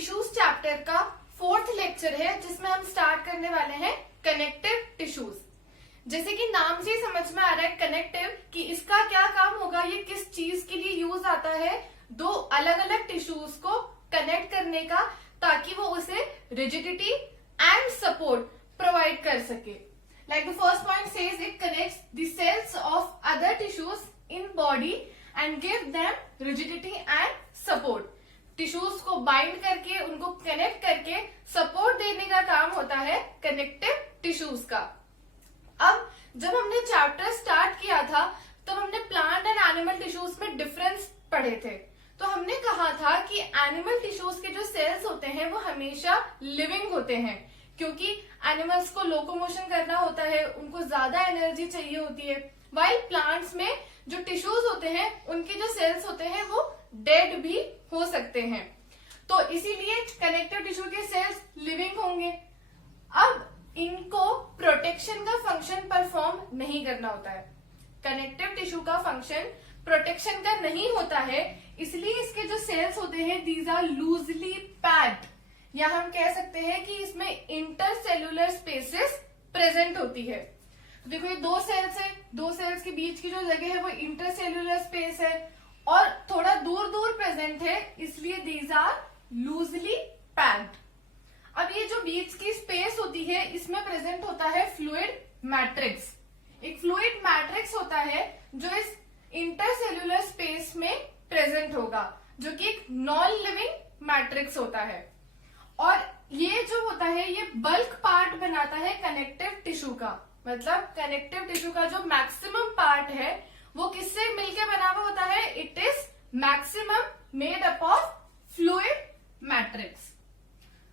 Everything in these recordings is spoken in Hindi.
टिश्यूज चैप्टर का 4th लेक्चर है जिसमें हम स्टार्ट करने वाले हैं कनेक्टिव टिश्यूज। जैसे कि नाम से ही समझ में आ रहा है कनेक्टिव कि इसका क्या काम होगा, ये किस चीज के लिए यूज आता है, दो अलग अलग टिश्यूज को कनेक्ट करने का, ताकि वो उसे रिजिडिटी एंड सपोर्ट प्रोवाइड कर सके। Like the first point says it connects the cells of other tissues in body and give them rigidity and support. Tissues को बाइंड करके उनको कनेक्ट करके सपोर्ट देने का काम होता है कनेक्टिव टिश्यूज का। अब जब हमने चैप्टर स्टार्ट किया था तब हमने प्लांट एंड एनिमल टिश्यूज में डिफरेंस पढ़े थे। तो हमने कहा था कि एनिमल टिश्यूज के जो सेल्स होते हैं वो हमेशा लिविंग होते हैं, क्योंकि एनिमल्स को लोकोमोशन करना होता है, उनको ज्यादा एनर्जी चाहिए होती है। वाइल प्लांट्स में जो टिश्यूज होते हैं उनके जो सेल्स होते हैं वो डेड भी हो सकते हैं, तो इसीलिए कनेक्टिव टिश्यू के सेल्स लिविंग होंगे। अब इनको प्रोटेक्शन का फंक्शन परफॉर्म नहीं करना होता है। कनेक्टिव टिश्यू का फंक्शन प्रोटेक्शन का नहीं होता है, इसलिए इसके जो सेल्स होते हैं दीज आर लूजली पैक्ड, या हम कह सकते हैं कि इसमें इंटरसेल्यूलर स्पेसेस प्रेजेंट होती है। तो देखो ये दो सेल्स है, दो सेल्स के बीच की जो जगह है वो इंटरसेल्यूलर स्पेस है और थोड़ा दूर दूर प्रेजेंट है, इसलिए दीज आर लूजली पैक्ड। अब ये जो बीच की स्पेस होती है इसमें प्रेजेंट होता है फ्लूइड मैट्रिक्स। एक फ्लूइड मैट्रिक्स होता है जो इस इंटरसेल्यूलर स्पेस में प्रेजेंट होगा, जो कि एक नॉन लिविंग मैट्रिक्स होता है। और ये जो होता है ये बल्क पार्ट बनाता है कनेक्टिव टिश्यू का। मतलब कनेक्टिव टिश्यू का जो मैक्सिमम पार्ट है वो किससे मिलकर बना हुआ होता है? It is maximum made up of fluid matrix.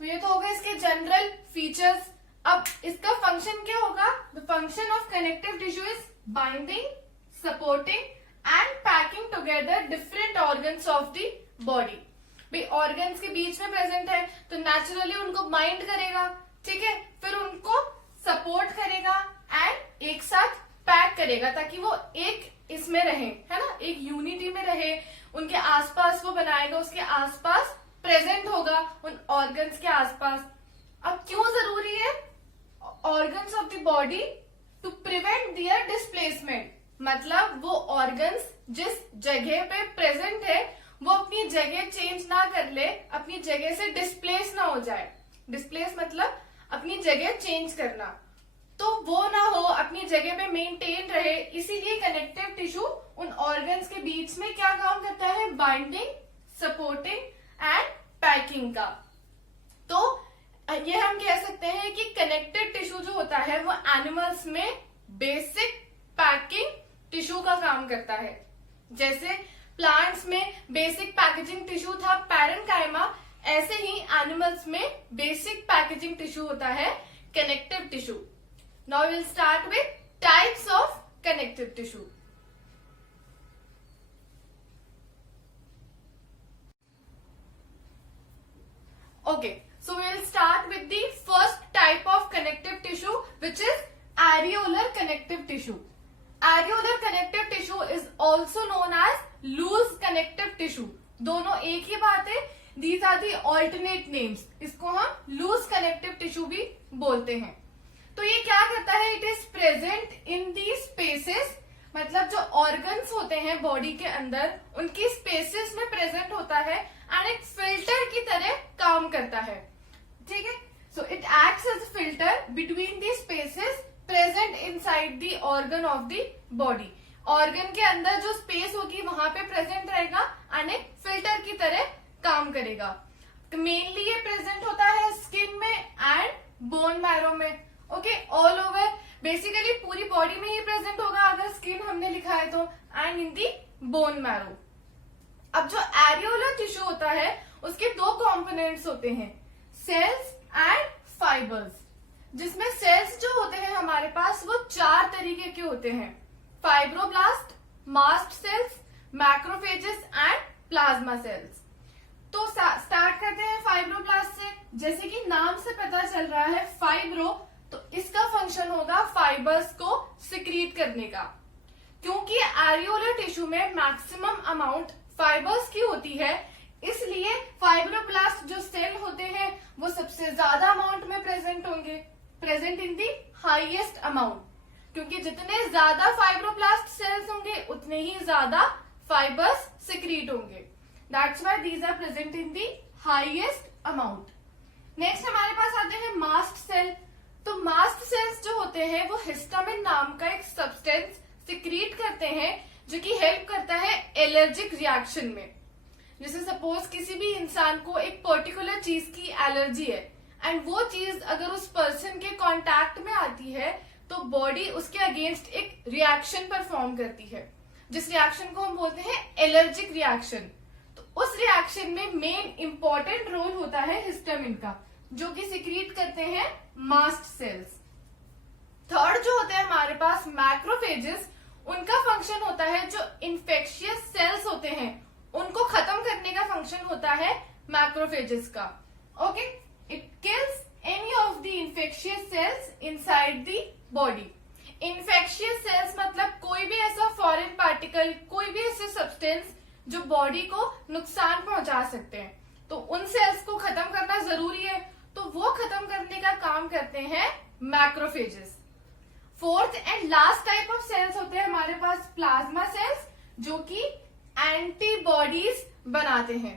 तो ये तो होगा इसके जनरल फीचर्स। अब इसका फंक्शन क्या होगा? The function of connective tissue is binding, supporting and packing together different organs of the body. भाई ऑर्गन्स के बीच में प्रेजेंट है तो नेचुरली उनको बाइंड करेगा, ठीक है, फिर उनको सपोर्ट करेगा एंड एक साथ पैक करेगा ताकि वो एक इसमें रहे, है ना, एक यूनिटी में रहे। उनके आसपास वो बनाएगा, उसके आसपास प्रेजेंट होगा उन ऑर्गन्स के आसपास। अब क्यों जरूरी है organs of the body? To prevent their displacement. मतलब वो ऑर्गन्स जिस जगह पे प्रेजेंट है वो अपनी जगह चेंज ना कर ले, अपनी जगह से डिस्प्लेस ना हो जाए। डिस्प्लेस मतलब अपनी जगह चेंज करना, तो वो ना हो, अपनी जगह पे मेंटेन रहे। इसीलिए कनेक्टिव टिश्यू उन ऑर्गन्स के बीच में क्या काम करता है? बाइंडिंग, सपोर्टिंग एंड पैकिंग का। तो ये हम कह सकते हैं कि कनेक्टिव टिश्यू जो होता है वो एनिमल्स में बेसिक पैकिंग टिश्यू का काम करता है। जैसे प्लांट्स में बेसिक पैकेजिंग टिश्यू था पैरेन्काइमा, ऐसे ही एनिमल्स में बेसिक पैकेजिंग टिश्यू होता है connective tissue. Now we will start with types of connective tissue. Okay, so we will start with the first type of connective tissue, which is areolar connective tissue. Areolar connective tissue is also known as loose connective tissue. दोनों एक ही बात है, these are the alternate names. इसको हम loose connective tissue भी बोलते हैं। तो ये क्या करता है? It is present in the spaces, मतलब जो organs होते हैं बॉडी के अंदर उनकी स्पेसेस में प्रेजेंट होता है एंड एक फिल्टर की तरह काम करता है, ठीक है। So it acts as filter between the spaces present inside the organ of the body. Organ के अंदर जो स्पेस होगी वहां पे प्रेजेंट रहेगा एंड एक फिल्टर की तरह काम करेगा। मेनली ये प्रेजेंट होता है स्किन में एंड बोन मैरो में। ओके, ऑल ओवर बेसिकली पूरी बॉडी में ही प्रेजेंट होगा अगर स्किन हमने लिखा है तो, and in the bone marrow. अब जो एरियोलर टिश्यू होता है उसके दो कंपोनेंट्स होते हैं, सेल्स एंड फाइबर्स। जिसमें सेल्स जो होते हैं हमारे पास वो 4 तरीके के होते हैं, fibroblast, mast cells, macrophages and plasma cells. तो स्टार्ट करते हैं फाइब्रोब्लास्ट से। जैसे कि नाम से पता चल रहा है फाइब्रो, तो इसका फंक्शन होगा फाइबर्स को सिक्रीट करने का। क्योंकि एरियोलर टिश्यू में मैक्सिमम अमाउंट फाइबर्स की होती है, इसलिए फाइब्रोब्लास्ट जो सेल होते हैं वो सबसे ज्यादा अमाउंट में प्रेजेंट होंगे, present in the highest amount, क्योंकि जितने ज्यादा फाइब्रोब्लास्ट सेल्स होंगे उतने ही ज्यादा फाइबर्स सिक्रीट होंगे। That's why these are present in the highest amount. Next हमारे पास आते हैं मास्ट सेल। तो मास्ट सेल्स जो होते हैं वो हिस्टामिन नाम का एक सब्सटेंस सिक्रीट करते हैं जो कि हेल्प करता है एलर्जिक रिएक्शन में। जैसे सपोज किसी भी इंसान को एक पर्टिकुलर चीज की एलर्जी है एंड वो चीज अगर उस पर्सन के कांटेक्ट में आती है तो बॉडी उसके अगेंस्ट एक रिएक्शन परफॉर्म करती है, जिस रिएक्शन को हम बोलते हैं एलर्जिक रिएक्शन। तो उस रिएक्शन में मेन इंपॉर्टेंट रोल होता है हिस्टामिन का, जो कि सिक्रीट करते हैं मास्ट सेल्स। थर्ड जो होते हैं हमारे पास मैक्रोफेजेस, उनका फंक्शन होता है जो इन्फेक्शियस सेल्स होते हैं उनको खत्म करने का फंक्शन होता है मैक्रोफेजेस का। Okay, it kills any of the infectious cells inside the body. Infectious cells मतलब कोई भी ऐसा फॉरेन पार्टिकल, कोई भी ऐसे सब्सटेंस जो बॉडी को नुकसान पहुंचा सकते हैं, तो उन सेल्स को खत्म करना जरूरी है, तो वो खत्म करने का काम करते हैं macrophages. Fourth and last type of cells होते हैं हमारे पास प्लाज्मा सेल्स, जो कि एंटीबॉडीज बनाते हैं।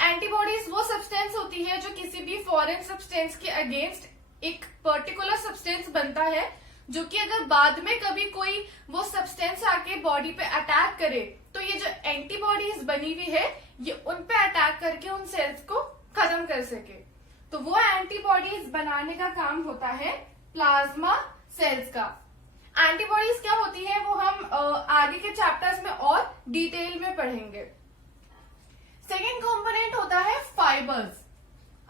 एंटीबॉडीज वो सब्सटेंस होती है जो किसी भी फॉरेन सब्सटेंस के अगेंस्ट एक पर्टिकुलर सब्सटेंस बनता है, जो कि अगर बाद में कभी कोई वो सब्सटेंस आके बॉडी पे अटैक करे तो ये जो एंटीबॉडीज बनी हुई है ये उन पे अटैक करके उन सेल्स को खत्म कर सके। तो वो एंटीबॉडीज बनाने का काम होता है प्लाज्मा सेल्स का। एंटीबॉडीज क्या होती है वो हम आगे के चैप्टर्स में और डिटेल में पढ़ेंगे। सेकेंड कंपोनेंट होता है फाइबर्स।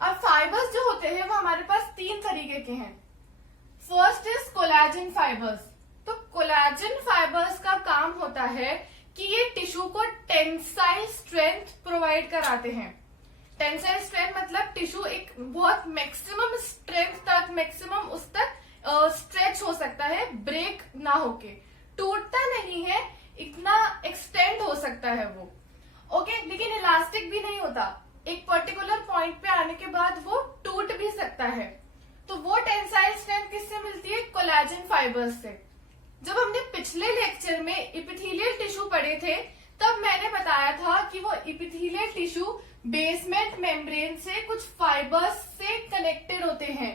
अब फाइबर्स जो होते हैं वो हमारे पास तीन तरीके के हैं। First is collagen fibres. तो कोलेजन फाइबर्स का काम होता है कि ये टिश्यू को टेंसाइल स्ट्रेंथ प्रोवाइड कराते हैं। टेंसाइल स्ट्रेंथ मतलब टिश्यू एक बहुत मैक्सिमम स्ट्रेंथ तक, मैक्सिमम उस तक स्ट्रेच हो सकता है, ब्रेक ना होके, टूटता नहीं है, इतना एक्सटेंड हो सकता है वो। ओके, लेकिन इलास्टिक भी नहीं होता, एक पर्टिकुलर पॉइंट पे आने के बाद वो टूट भी सकता है। तो वो टेंसाइल स्ट्रेंथ किससे मिलती है? कोलेजन फाइबर्स से। जब हमने पिछले लेक्चर में एपिथेलियल टिश्यू पढ़े थे तब मैंने बताया था कि वो एपिथेलियल टिश्यू बेसमेंट मेम्ब्रेन से कुछ फाइबर्स से कनेक्टेड होते हैं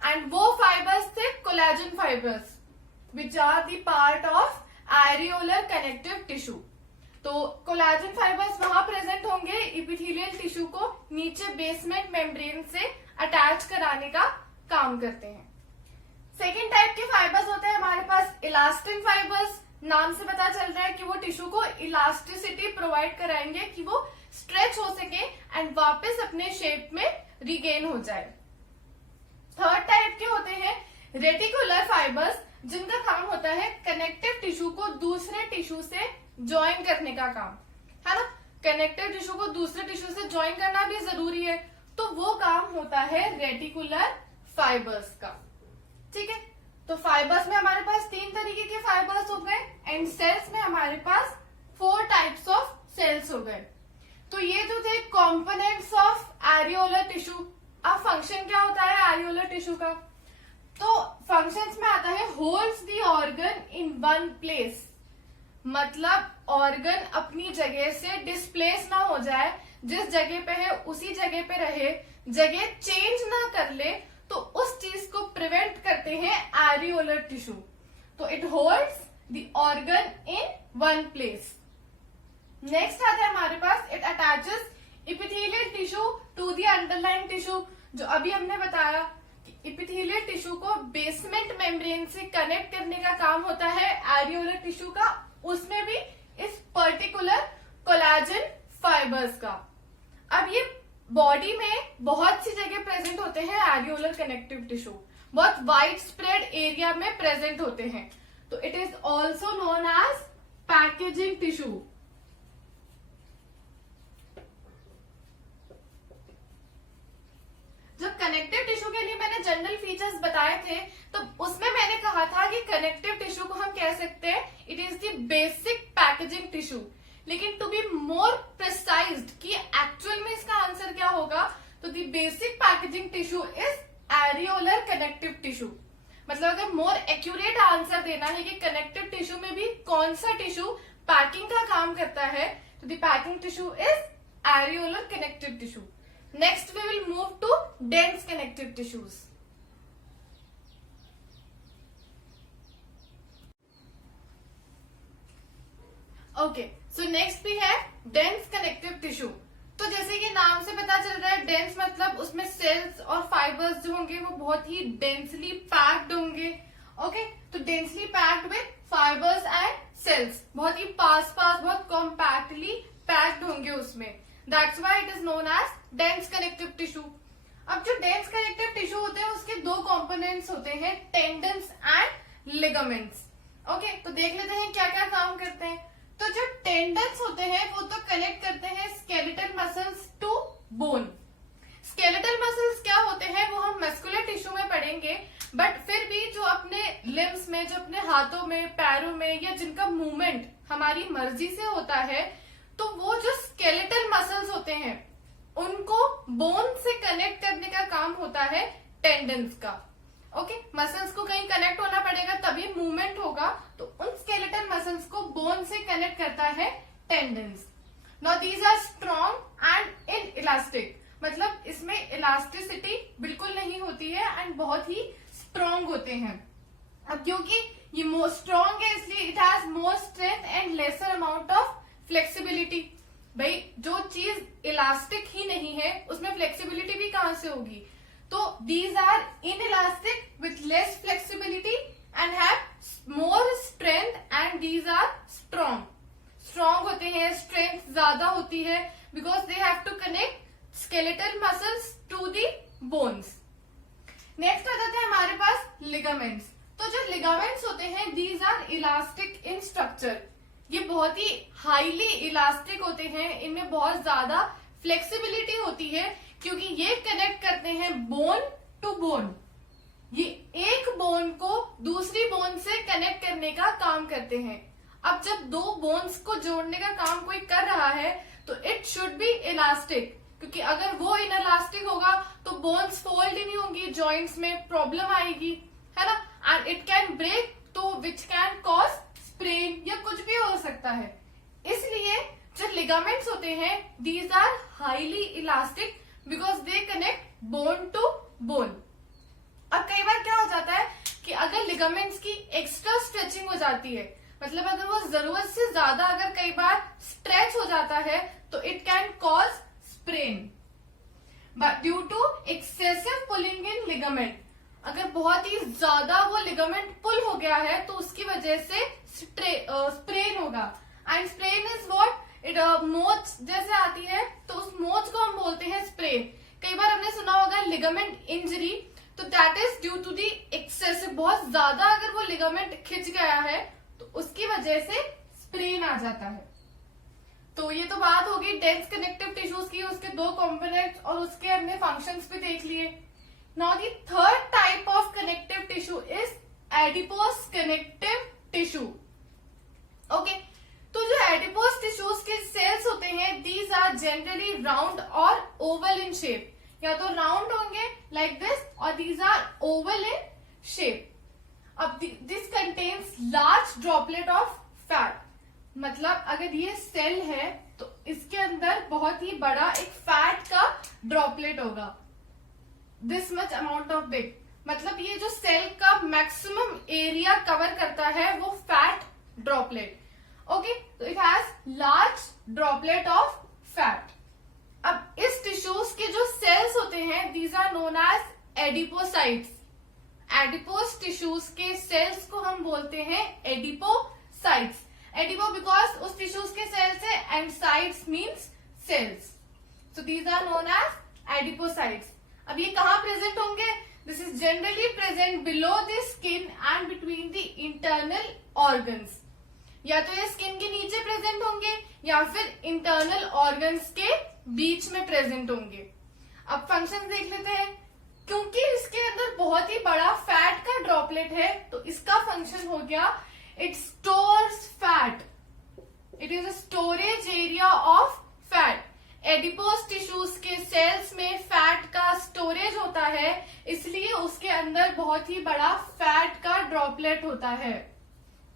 एंड वो फाइबर्स थे collagen fibres which are the part of areolar connective tissue. तो कोलेजन फाइबर्स वहां प्रेजेंट होंगे एपिथेलियल टिश्यू को नीचे बेसमेंट मेम्ब्रेन से अटैच कराने का काम करते हैं। सेकेंड टाइप के फाइबर्स होते हैं हमारे पास इलास्टिन फाइबर्स। नाम से पता चल रहा है कि वो टिश्यू को इलास्टिसिटी प्रोवाइड कराएंगे कि वो स्ट्रेच हो सके एंड वापस अपने शेप में रिगेन हो जाए। थर्ड टाइप के होते हैं रेटिकुलर फाइबर्स, जिनका काम होता है कनेक्टिव टिश्यू को दूसरे टिश्यू से ज्वाइन करने का काम, है ना। कनेक्टिव टिश्यू को दूसरे टिश्यू से ज्वाइन करना भी जरूरी है, तो वो काम होता है रेटिकुलर फाइबर्स का। ठीक है, तो फाइबर्स में हमारे पास तीन तरीके के फाइबर्स हो गए एंड सेल्स में हमारे पास 4 टाइप्स ऑफ सेल्स हो गए। तो ये जो थे कंपोनेंट्स ऑफ एरियोलर टिश्यू। अब फंक्शन क्या होता है एरियोलर टिश्यू का? तो फंक्शंस में आता है holds the organ in one place, मतलब ऑर्गन अपनी जगह से डिस्प्लेस ना हो जाए, जिस जगह पे है उसी जगह पे रहे, जगह चेंज ना कर ले, तो उस चीज को प्रिवेंट करते हैं एरियोलर टिश्यू। तो it holds the organ in one place. Next आता है हमारे पास it attaches epithelial tissue to the underlying tissue. जो अभी हमने बताया कि एपिथेलियल टिश्यू को बेसमेंट मेम्ब्रेन से कनेक्ट करने का काम होता है एरियोलर टिश्यू का, उसमें भी इस पर्टिकुलर कोलेजन फाइबर्स का। अब ये बॉडी में बहुत सी जगह प्रेजेंट होते हैं एरियोलर कनेक्टिव टिश्यू, बहुत वाइड स्प्रेड एरिया में प्रेजेंट होते हैं, तो it is also known as packaging tissue. जब कनेक्टिव टिश्यू के लिए मैंने जनरल फीचर्स बताए थे तो उसमें मैंने कहा था कि कनेक्टिव टिश्यू को हम कह सकते हैं it is the basic packaging tissue, लेकिन टू बी मोर प्रिसाइज्ड कि एक्चुअल में इसका आंसर क्या होगा, तो the basic packaging tissue is areolar connective tissue. मतलब अगर मोर एक्यूरेट आंसर देना है कि कनेक्टिव टिश्यू में भी कौन सा टिश्यू पैकिंग का काम करता है, तो the packing tissue is areolar connective tissue. Next we will move to dense connective tissues. Okay, so next भी है डेंस कनेक्टिव टिश्यू। तो जैसे कि नाम से पता चल रहा है, डेंस मतलब उसमें सेल्स और फाइबर्स जो होंगे वो बहुत ही डेंसली पैक्ड होंगे। ओके, तो densely packed with fibres and cells, बहुत ही पास पास, बहुत कॉम्पैक्टली पैक्ड होंगे उसमें। That's why it is known as dense connective tissue. अब जो डेंस कनेक्टिव टिश्यू होते हैं उसके दो कंपोनेंट्स होते हैं, टेंडन्स एंड लिगामेंट्स। ओके, तो देख लेते हैं क्या क्या काम करते हैं। तो जो टेंडन्स होते हैं वो तो कनेक्ट करते हैं skeletal muscles to bone. Skeletal muscles क्या होते हैं वो हम मस्कुलर टिश्यू में पढ़ेंगे, बट फिर भी जो अपने लिम्स में, जो अपने हाथों में, पैरों में, या जिनका मूवमेंट हमारी मर्जी से होता है, तो वो जो स्केलेटल मसल्स होते हैं उनको बोन से कनेक्ट करने का काम होता है टेंडन्स का। ओके, मसल्स को कहीं कनेक्ट होना पड़ेगा तभी मूवमेंट होगा, तो उन स्केलेटल मसल्स को बोन से कनेक्ट करता है tendons. Now these are strong and inelastic, मतलब इसमें इलास्टिसिटी बिल्कुल नहीं होती है एंड बहुत ही स्ट्रॉन्ग होते हैं। अब क्योंकि ये मोर स्ट्रॉन्ग है इसलिए it has more strength and lesser amount of flexibility. भाई जो चीज इलास्टिक ही नहीं है उसमें फ्लेक्सिबिलिटी भी कहां से होगी, तो these are inelastic with less flexibility and have more strength and these are strong. Strong होते हैं, strength ज्यादा होती है because they have to connect skeletal muscles to the bones. Next आ जाते हैं हमारे पास ligaments. तो जो ligaments होते हैं these are elastic in structure. ये बहुत ही highly elastic होते हैं, इनमें बहुत ज्यादा flexibility होती है क्योंकि ये कनेक्ट करते हैं बोन टू बोन। ये एक बोन को दूसरी बोन से कनेक्ट करने का काम करते हैं। अब जब दो बोन्स को जोड़ने का काम कोई कर रहा है तो इट शुड बी इलास्टिक, क्योंकि अगर वो इनइलास्टिक होगा तो बोन्स फोल्ड ही नहीं होंगी, जॉइंट्स में प्रॉब्लम आएगी, है ना, एंड इट कैन ब्रेक, तो विच कैन कॉज स्प्रेन या कुछ भी हो सकता है। इसलिए जो लिगामेंट्स होते हैं these are highly elastic because they connect bone to bone. अब कई बार क्या हो जाता है कि अगर लिगामेंट्स की एक्स्ट्रा स्ट्रेचिंग हो जाती है, मतलब अगर वो जरूरत से ज्यादा अगर कई बार स्ट्रेच हो जाता है तो it can cause sprain but due to excessive pulling in ligament. अगर बहुत ही ज्यादा वो लिगामेंट पुल हो गया है तो उसकी वजह से स्प्रेन होगा। And sprain is what, it मोच जैसे आती है तो उस मोच को हम बोलते हैं स्प्रेन। कई बार हमने सुना होगा लिगामेंट इंजरी, तो that is due to the excessive, बहुत ज्यादा अगर वो लिगामेंट खिंच गया है तो उसकी वजह से स्प्रेन आ जाता है। तो ये तो बात होगी डेंस कनेक्टिव टिश्यूज की, उसके दो कंपोनेंट्स और उसके हमने फंक्शंस भी देख लिए। Now the third type of connective tissue is adipose connective tissue. Okay, तो जो एडिपोस टिश्यूज के सेल्स होते हैं दीज आर जनरली राउंड और ओवल इन शेप, या तो राउंड होंगे लाइक दिस और these are oval in shape. अब this contains large droplet of fat, मतलब अगर ये सेल है तो इसके अंदर बहुत ही बड़ा एक फैट का ड्रॉपलेट होगा, this much amount of big, मतलब ये जो सेल का मैक्सिमम एरिया कवर करता है वो फैट ड्रॉपलेट। ओके, तो it has large droplet of fat. अब इस टिश्यूज के जो सेल्स होते हैं these are known as adipocytes. Adipose tissues के सेल्स को हम बोलते हैं एडिपोसाइट्स। एडिपो बिकॉज उस टिश्यूज के सेल्स है and cytes means cells, so these are known as adipocytes. अब ये कहाँ प्रेजेंट होंगे, this is generally present below the skin and between the internal organs. या तो ये स्किन के नीचे प्रेजेंट होंगे या फिर इंटरनल ऑर्गन्स के बीच में प्रेजेंट होंगे। अब फंक्शन देख लेते हैं। क्योंकि इसके अंदर बहुत ही बड़ा फैट का ड्रॉपलेट है तो इसका फंक्शन हो गया it stores fat. It is a storage area of fat. Adipose tissues के सेल्स में फैट का स्टोरेज होता है, इसलिए उसके अंदर बहुत ही बड़ा फैट का ड्रॉपलेट होता है।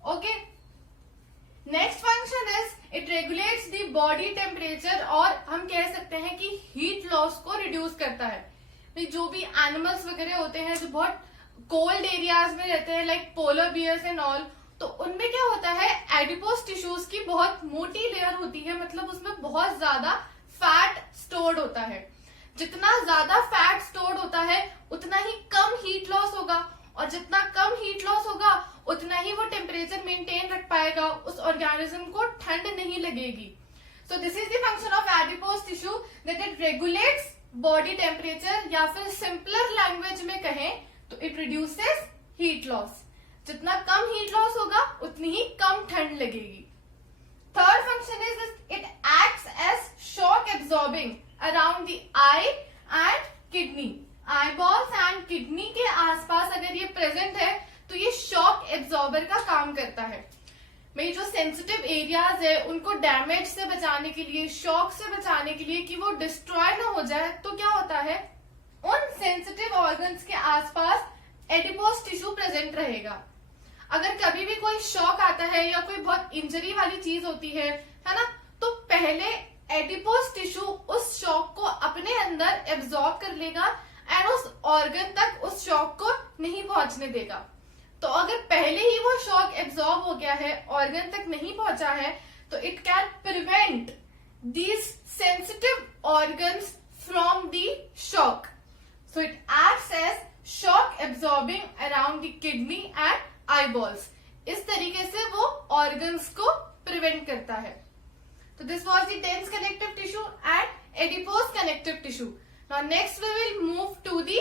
Okay, next function is it regulates the body temperature, और हम कह सकते हैं कि हीट लॉस को रिड्यूस करता है। जो भी एनिमल्स वगैरह होते हैं जो बहुत कोल्ड एरियाज में रहते हैं, like polar bears and all, तो उनमें क्या होता है, एडिपोज टिश्यूज की बहुत मोटी लेयर होती है, मतलब उसमें बहुत ज्यादा फैट स्टोर्ड होता है। जितना ज्यादा फैट स्टोर्ड होता है उतना ही कम हीट लॉस होगा, और जितना कम हीट लॉस होगा उतना ही वो टेम्परेचर मेंटेन रख पाएगा, उस ऑर्गेनिज्म को ठंड नहीं लगेगी। So this is the function of adipose tissue, that it regulates body temperature, या फिर सिंपलर लैंग्वेज में कहें तो इट रिड्यूसेस हीट लॉस। जितना कम हीट लॉस होगा उतनी ही कम ठंड लगेगी। Third function is it acts as shock absorbing around the eye and kidney. Eyeballs and kidney के आसपास अगर ये प्रेजेंट है तो ये शॉक एब्सॉर्बर का काम करता है। मेरी जो सेंसिटिव एरियाज है उनको डैमेज से बचाने के लिए, शॉक से बचाने के लिए, कि वो डिस्ट्रॉय ना हो जाए, तो क्या होता है, उन सेंसिटिव ऑर्गन्स के आसपास एडिपोज टिश्यू प्रेजेंट रहेगा। अगर कभी भी कोई शॉक आता है या कोई बहुत इंजरी वाली चीज होती है ना, तो पहले एडिपोज टिश्यू उस शॉक को अपने अंदर एब्सॉर्ब कर लेगा एंड उस ऑर्गन तक उस शॉक को नहीं पहुंचने देगा। तो अगर पहले ही वो शॉक एब्सॉर्ब हो गया है, ऑर्गन तक नहीं पहुंचा है, तो it can prevent these sensitive organs from the shock. So it acts as shock absorbing around the kidney and eyeballs. इस तरीके से वो ऑर्गन्स को प्रिवेंट करता है। तो this was the dense connective tissue and adipose connective tissue. Now next we will move to the